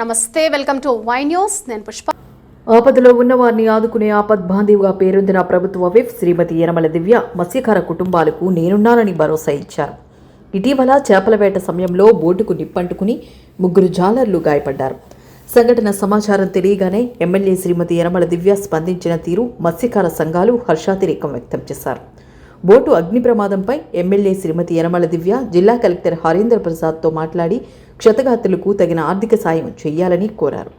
నమస్తే, welcome to Y news. నేను పుష్ప. ఆపదలో ఉన్నవారిని ఆదుకునే ఆపద్బాంధీవుగా పేరొందిన ప్రభుత్వ విప్ శ్రీమతి యనమల దివ్య మత్స్యకార కుటుంబాలకు నేనున్నానని భరోసా ఇచ్చారు. ఇటీవల చేపల వేట సమయంలో బోటుకు నిప్పంటుకుని 3 జాలర్లు గాయపడ్డారు. సంఘటన సమాచారం తెలియగానే ఎమ్మెల్యే శ్రీమతి యనమల దివ్య స్పందించిన తీరు మత్స్యకార సంఘాలు హర్షాతిరేకం వ్యక్తం చేశారు. బోటు అగ్ని ప్రమాదంపై ఎమ్మెల్యే శ్రీమతి యనమల దివ్య జిల్లా కలెక్టర్ హరీంద్ర ప్రసాద్తో మాట్లాడి క్షతగాత్రులకు తగిన ఆర్థిక సాయం చేయాలని కోరారు.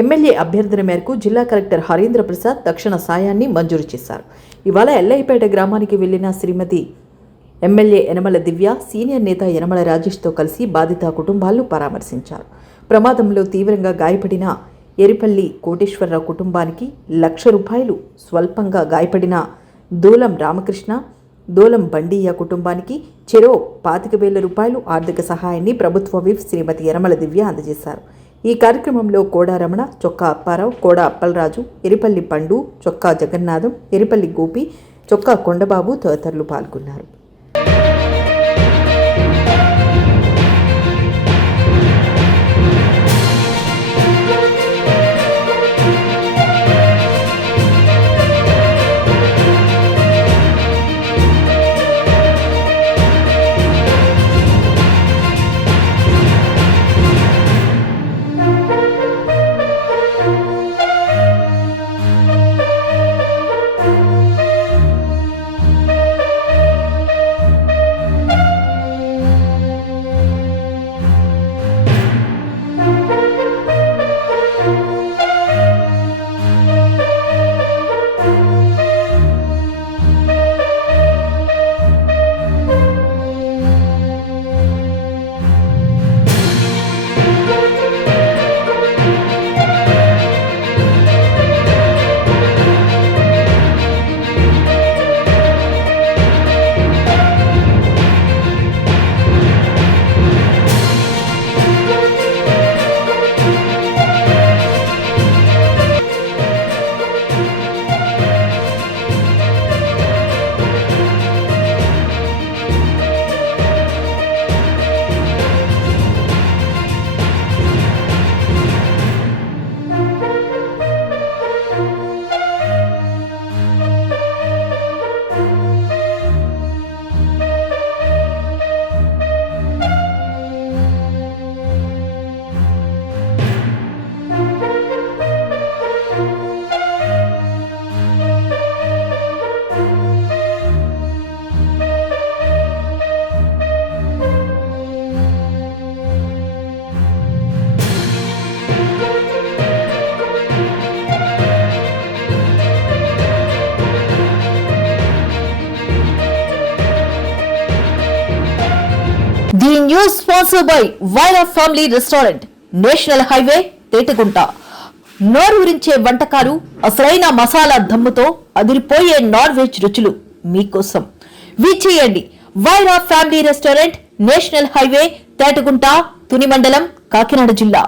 ఎమ్మెల్యే అభ్యర్థన మేరకు జిల్లా కలెక్టర్ హరీంద్ర ప్రసాద్ తక్షణ సాయాన్ని మంజూరు చేశారు. ఇవాళ ఎల్లయ్యపేట గ్రామానికి వెళ్లిన శ్రీమతి ఎమ్మెల్యే యనమల దివ్య సీనియర్ నేత యనమల రాజేష్తో కలిసి బాధిత కుటుంబాలను పరామర్శించారు. ప్రమాదంలో తీవ్రంగా గాయపడిన ఎరిపల్లి కోటేశ్వరరావు కుటుంబానికి ₹1,00,000, స్వల్పంగా గాయపడిన దూలం రామకృష్ణ, దూలం బండియ్య కుటుంబానికి చెరో ₹25,000 ఆర్థిక సహాయాన్ని ప్రభుత్వ విప్ శ్రీమతి యనమల దివ్య అందజేశారు. ఈ కార్యక్రమంలో కోడా రమణ, చొక్కా అప్పారావు, కోడా అప్పలరాజు, ఎరిపల్లి పండు, చొక్కా జగన్నాథం, ఎరిపల్లి గోపి, చొక్కా కొండబాబు తదితరులు పాల్గొన్నారు. The news sponsored by Vaira Family Restaurant, national highway, Tetagunta. నోరూరించే వంటకాలు, అసలైన మసాలా దమ్ముతో అదిరిపోయే నాన్ వెజ్ రుచులు మీకోసం. విచ్చేయండి Vaira family restaurant, national highway, Tetagunta, Tuni మండలం, కాకినాడ జిల్లా.